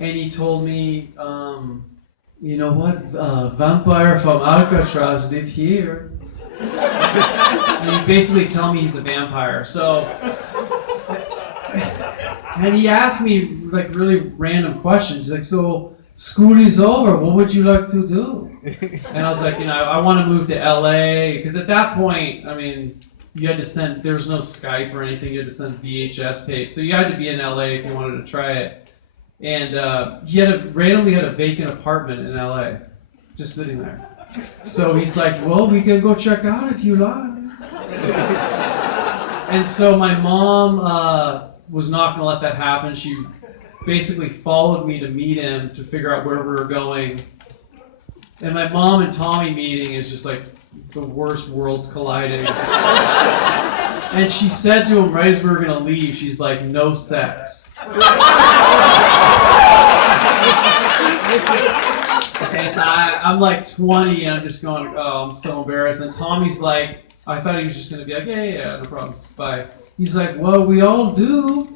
and he told me, you know what, vampire from Alcatraz live here. And he basically told me he's a vampire. So, and he asked me like really random questions. He's like, so school is over, what would you like to do? And I was like, I want to move to LA, because at that point, I mean, you had to send, there was no Skype or anything, you had to send VHS tapes, so you had to be in LA if you wanted to try it. And he randomly had a vacant apartment in LA, just sitting there. So he's like, well, we can go check out if you like. And so my mom was not going to let that happen. She basically followed me to meet him to figure out where we were going. And my mom and Tommy meeting is just like the worst worlds colliding. And she said to him right as we were going to leave, she's like, no sex. And I'm like 20 and I'm just going, oh, I'm so embarrassed. And Tommy's like, I thought he was just going to be like, yeah, no problem, bye. He's like, well, we all do.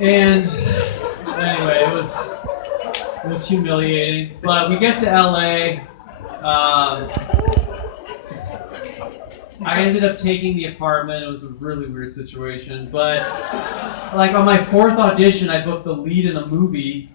And anyway, it was humiliating. But we get to LA. I ended up taking the apartment. It was a really weird situation. But like on my fourth audition, I booked the lead in a movie.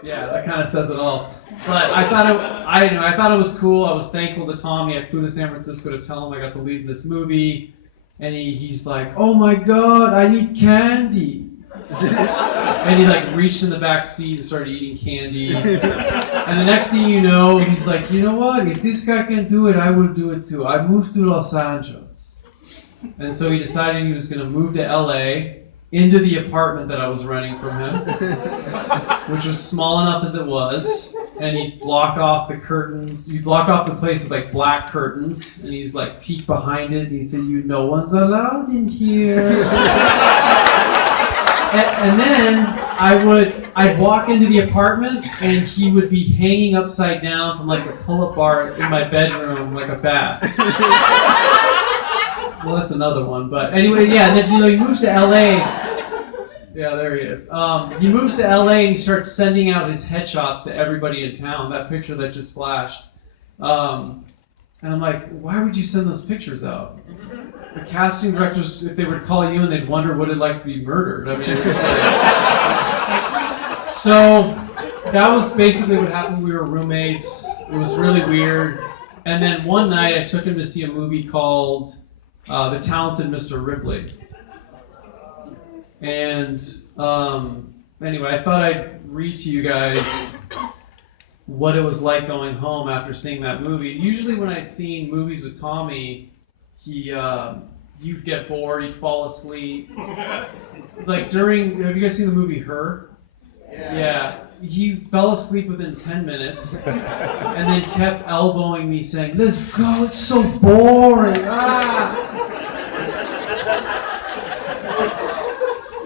Yeah, that kind of says it all. But I thought it was cool. I was thankful to Tommy. I flew to San Francisco to tell him I got the lead in this movie. And he's like, oh my God, I need candy. And he like reached in the back seat and started eating candy. And the next thing you know, he's like, you know what? If this guy can do it, I will do it too. I moved to Los Angeles. And so he decided he was going to move to LA into the apartment that I was renting from him, which was small enough as it was. And he'd block off the curtains. You'd block off the place with like black curtains. And he's like peek behind it and he'd say, no one's allowed in here. And then I'd walk into the apartment and he would be hanging upside down from like a pull-up bar in my bedroom like a bat. Well, that's another one, but anyway, yeah. Then he moves to LA. Yeah, there he is. He moves to LA and he starts sending out his headshots to everybody in town. That picture that just flashed. And I'm like, why would you send those pictures out? The casting directors, if they would call you and they'd wonder what it'd like to be murdered. I mean, it was like... So that was basically what happened. We were roommates. It was really weird. And then one night I took him to see a movie called The Talented Mr. Ripley. And anyway, I thought I'd read to you guys what it was like going home after seeing that movie. Usually when I'd seen movies with Tommy, you'd get bored, he'd fall asleep. Like have you guys seen the movie Her? Yeah. He fell asleep within 10 minutes and then kept elbowing me saying, let's go, it's so boring.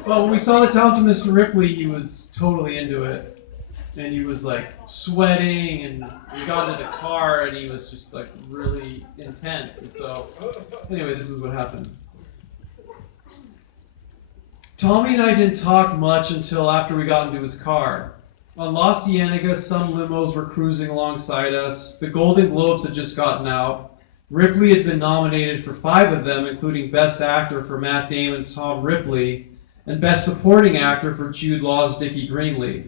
Well, when we saw The Talented Mr. Ripley, he was totally into it. And he was like sweating, and we got into the car, and he was just like really intense. And so, anyway, this is what happened. Tommy and I didn't talk much until after we got into his car. On La Cienega, some limos were cruising alongside us. The Golden Globes had just gotten out. Ripley had been nominated for 5 of them, including Best Actor for Matt Damon's Tom Ripley, and Best Supporting Actor for Jude Law's Dickie Greenleaf.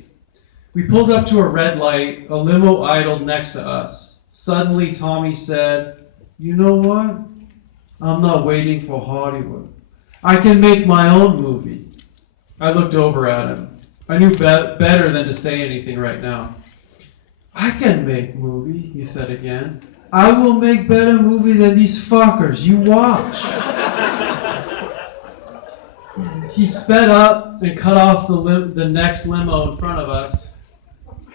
We pulled up to a red light. A limo idled next to us. Suddenly, Tommy said, you know what? I'm not waiting for Hollywood. I can make my own movie. I looked over at him. I knew better than to say anything right now. I can make movie, he said again. I will make better movie than these fuckers. You watch. He sped up and cut off the next limo in front of us.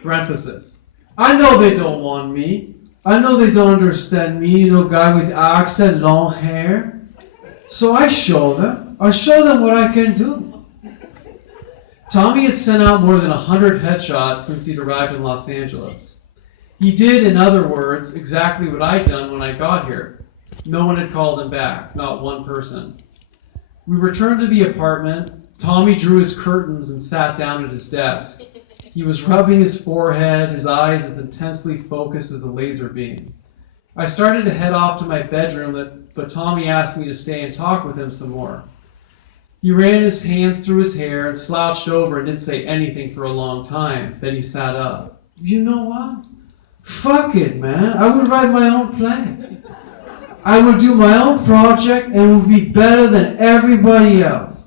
Parenthesis. I know they don't want me. I know they don't understand me, guy with accent, long hair. So I show them. I show them what I can do. Tommy had sent out more than 100 headshots since he'd arrived in Los Angeles. He did, in other words, exactly what I'd done when I got here. No one had called him back, not one person. We returned to the apartment. Tommy drew his curtains and sat down at his desk. He was rubbing his forehead, his eyes as intensely focused as a laser beam. I started to head off to my bedroom, but Tommy asked me to stay and talk with him some more. He ran his hands through his hair and slouched over and didn't say anything for a long time. Then he sat up. You know what? Fuck it, man. I would write my own play. I would do my own project and it would be better than everybody else.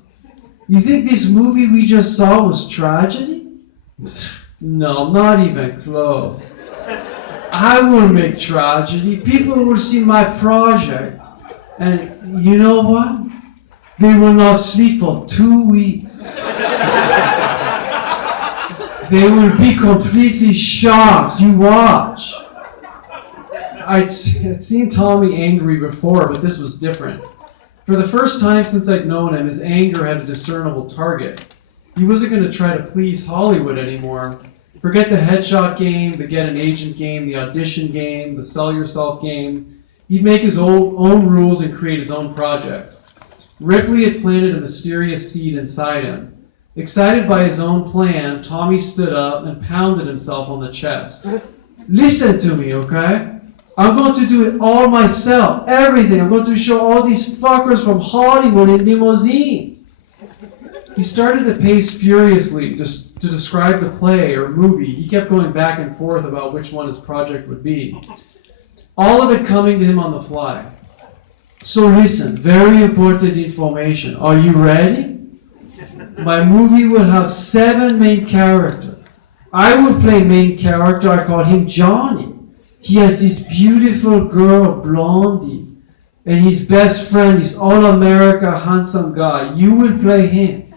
You think this movie we just saw was tragedy? No, not even close. I will make tragedy. People will see my project. And you know what? They will not sleep for 2 weeks. They will be completely shocked. You watch. I'd seen Tommy angry before, but this was different. For the first time since I'd known him, his anger had a discernible target. He wasn't going to try to please Hollywood anymore. Forget the headshot game, the get an agent game, the audition game, the sell yourself game. He'd make his own rules and create his own project. Ripley had planted a mysterious seed inside him. Excited by his own plan, Tommy stood up and pounded himself on the chest. Listen to me, okay? I'm going to do it all myself, everything. I'm going to show all these fuckers from Hollywood in limousines. He started to pace furiously to describe the play or movie. He kept going back and forth about which one his project would be. All of it coming to him on the fly. So listen, very important information. Are you ready? My movie will have 7 main characters. I will play main character. I call him Johnny. He has this beautiful girl, Blondie, and his best friend, this all-America handsome guy. You will play him.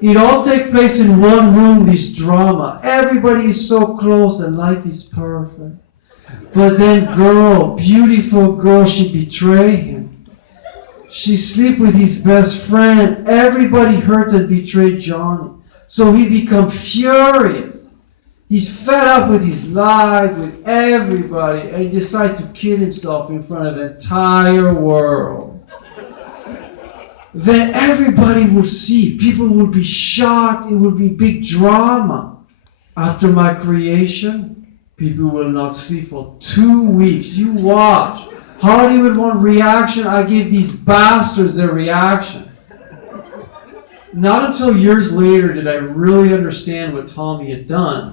It all takes place in one room, this drama. Everybody is so close and life is perfect. But then beautiful girl, she betray him. She sleep with his best friend. Everybody hurt and betrayed Johnny. So he become furious. He's fed up with his life, with everybody, and he decides to kill himself in front of the entire world. Then everybody will see. People will be shocked. It will be big drama. After my creation, people will not sleep for 2 weeks. You watch. Hollywood want reaction. I give these bastards their reaction. Not until years later did I really understand what Tommy had done.